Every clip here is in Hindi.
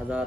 1000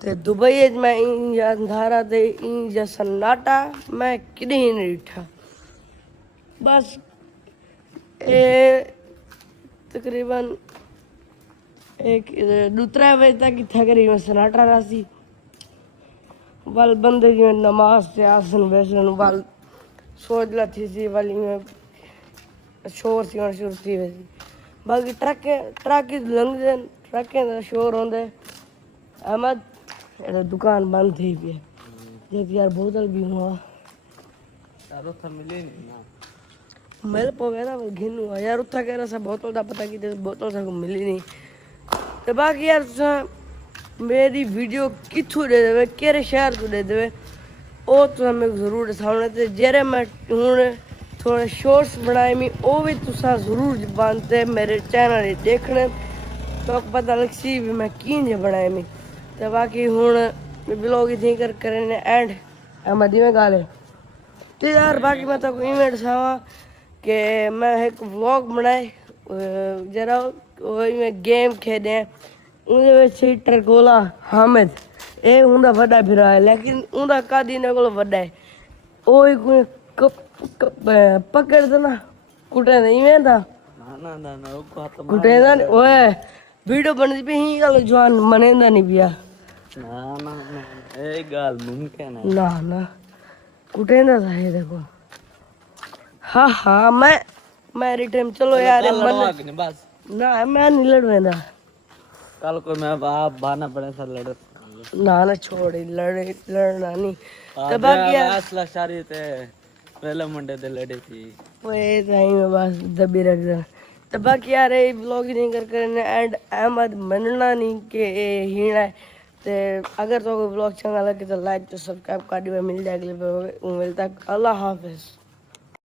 ਤੇ ਦੁਬਈ ਚ ਮੈਂ ਇੰਜ ਅੰਧਾਰਾ ਤੇ ਇੰਜ ਸन्नाटा ਮੈਂ ਕਿਤੇ ਨਹੀਂ ਡਿੱਠਾ ਬਸ ਇਹ ਤਕਰੀਬਨ एक दूसरा बजे तक तकरीबन सन्नाटा रहा सी वाल बंदे जी नमाज से आसन वैसन वाल सोच ला थी सी वाली में शोर सी और शुरू थी वैसी बाकी ट्रक लंघते ट्रकें का शोर होंदे अहमद ये दुकान बंद थी पी देख यार बोतल भी हुआ यार उथा मिले नहीं ना मिल पवे ना घिन हुआ यार उथा कह रहा सा बोतल का पता की बोतल सा मिली नहीं ਤੇ ਬਾਕੀ ਯਾਰ ਤੁਸੀਂ ਮੇਰੀ ਵੀਡੀਓ ਕਿੱਥੋਂ ਦੇ ਦੇਵੇ ਕਿਹੜੇ ਸ਼ਹਿਰ ਤੋਂ ਦੇ ਦੇਵੇ ਉਹ ਤੁਸੀਂ ਮੈਨੂੰ ਜ਼ਰੂਰ ਦੱਸਣਾ ਤੇ ਜਿਹੜੇ ਮੈਂ ਹੁਣ ਥੋੜੇ ਸ਼ੋਰਟਸ ਬਣਾਏ ਮੈਂ ਉਹ ਵੀ ਤੁਸੀਂ ਜ਼ਰੂਰ ਬੰਦੇ ਮੇਰੇ ਚੈਨਲ 'ਤੇ ਦੇਖਣੇ ਤਾਂ ਪਤਾ ਲੱਗ ਸੀ ਵੀ ਮੈਂ ਕਿੰਜ ਬਣਾਏ ਮੈਂ ਤੇ ਬਾਕੀ ਹੁਣ ਵਲੌਗ ਇਥੇ ਕਰਨੇ ਐਂਡ ਅਮਦੀ में गाले ਤੇ ਯਾਰ ਬਾਕੀ ਮੈਂ ਤਾਂ ਕੋਈ ਇਵੈਂਟ ਸਾਵਾ ਕਿ ਮੈਂ ਇੱਕ ਵਲੌਗ ਬਣਾਏ जरा में गेम खेडे उन्हें टरकोला हामिद ये उनका बड़ा फिरा है लेकिन उनका कद इन्हें को बड़ा है वो पकड़ दे ना कुटे नहीं में था कुटे ना ओए वीडियो बनती पे ही गल जवान मनेंदा नहीं पिया ना ये गल मुमकिन है ना कुटे ना था ये देखो हाँ मैं रिटर्न चलो यार मन बस ना मैं नहीं लड़वेंदा कल को मैं आप बहाना पड़े सर लड़ ना छोड़ लड़ना नहीं तो बाकी यार असला शारी ते पहले मुंडे ते लड़ी थी वो ये टाइम में बस दबी रख दे तो बाकी यार ये व्लॉग नहीं करने एंड अहमद मनना नहीं कि ये हीण है ते अगर तो व्लॉग चंगा लगे तो लाइक तो सब्सक्राइब कर दियो मिल जाए अगले व्लॉग में तक अल्लाह हाफिज।